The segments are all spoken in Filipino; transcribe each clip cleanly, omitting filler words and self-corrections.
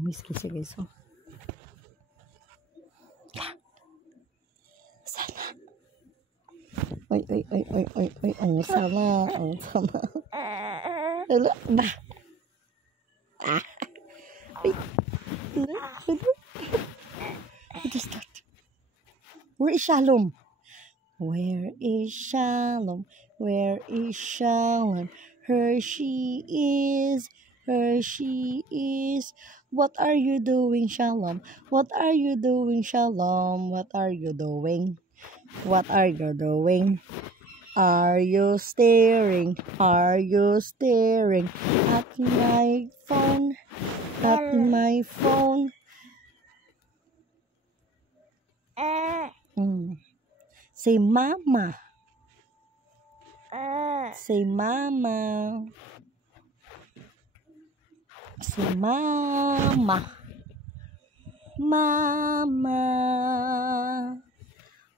Miss kasi guys. Oh. Sana. Oy. Ang sama. Hala, ba? Ay. What is that? Where is Shalom? Where is Shalom? Where is Shalom? Here she is. Here she is. What are you doing, Shalom? What are you doing, Shalom? What are you doing? What are you doing? Are you staring? Are you staring at my phone? At my phone? Say mama. Say mama. Say mama. Mama.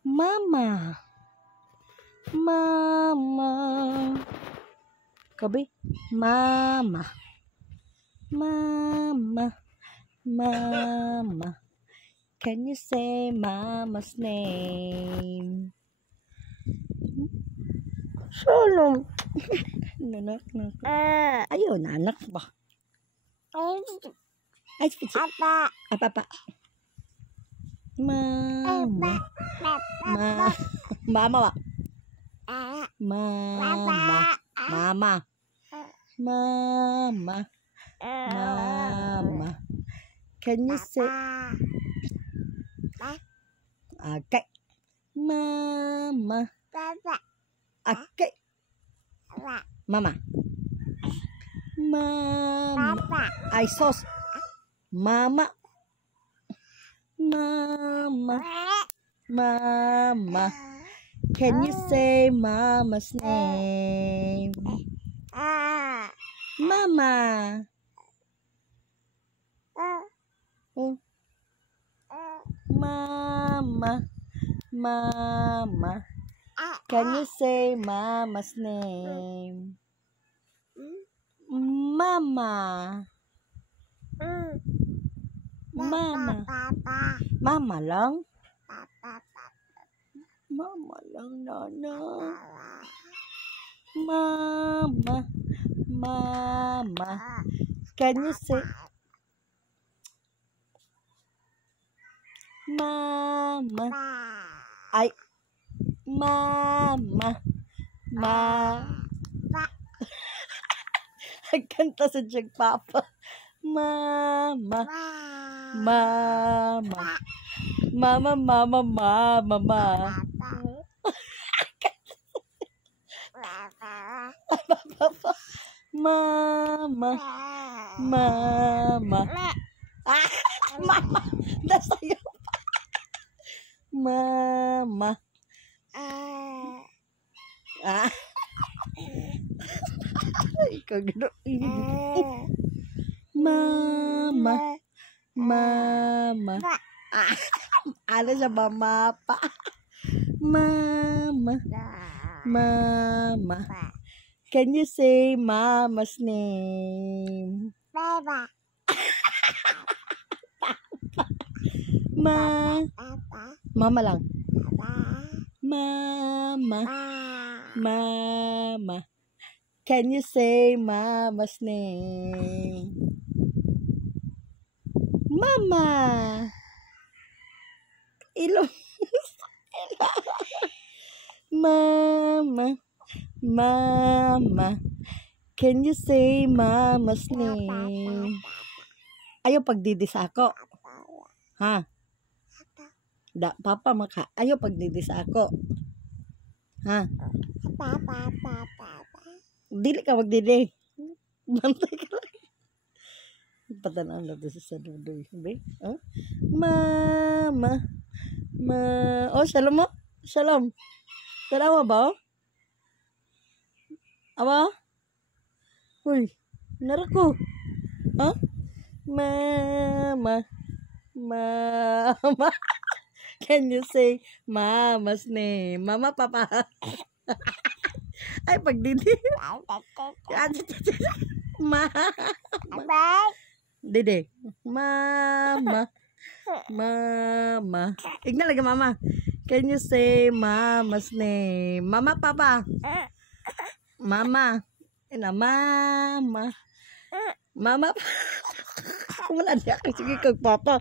Mama. Mama. Kabi. Mama. Mama. Mama. Can you say mama's name? Shalom. Nanak. Ayaw, nanak ba? Ay, Papa. Papa. Mama. Mama ba? Mama. Can you say? Okay. Mama. Okay. Mama. I sauce. Mama. Can you say mama's name? Mama. Mama. Can you say mama's name? Mama. Mama lang? Mama lang, Nana. Mama. Can you say? Mama. Ay. Mama. Kanta sa Jig Papa. Mama. Mama. Nasayo pa. Mama. Ikaw gano. Mama. Ano siya ba mapa? Mama. Can you say mama's name? Mama lang. Mama. Can you say mama's name? Mama. Ilong. Mama. Can you say mama's name? Ayaw pagdidis ako. Ha? Papa maka. Ayaw pagdidis ako. Ha? Dili ka magdidi. Bantay ka lang. Patanan na to sa saludoy. Huh? Mama. Oh, shalom mo? Shalom. Tarawa ba? Awa? Uy, narako. Huh? Mama. Can you say mama's name? Mama, papa. Ay, pagdidi. Dede. Mama. Mama. Igna lagi mama. Can you say mama's name? Mama, papa. Mama. Ina, mama. Mama. Wala niya. Sige kag papa.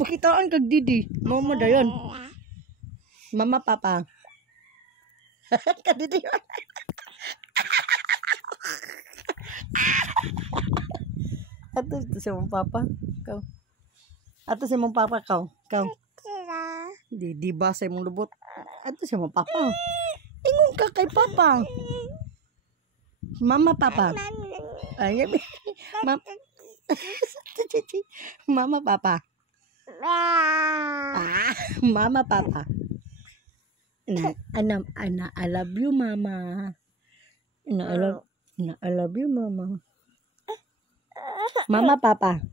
Pakitaan kag didi. Mama dayon. Mama, papa. Kadidi. Ato si mong papa. Kau. Ato si mong papa kau. Kau. Di ba sa imong lubot? Ato si mong papa. Ingon ka kay papa. Mama, papa. Ay, Mama, papa. Mama, papa. I love you, mama. I love you, mama. Mama, papa.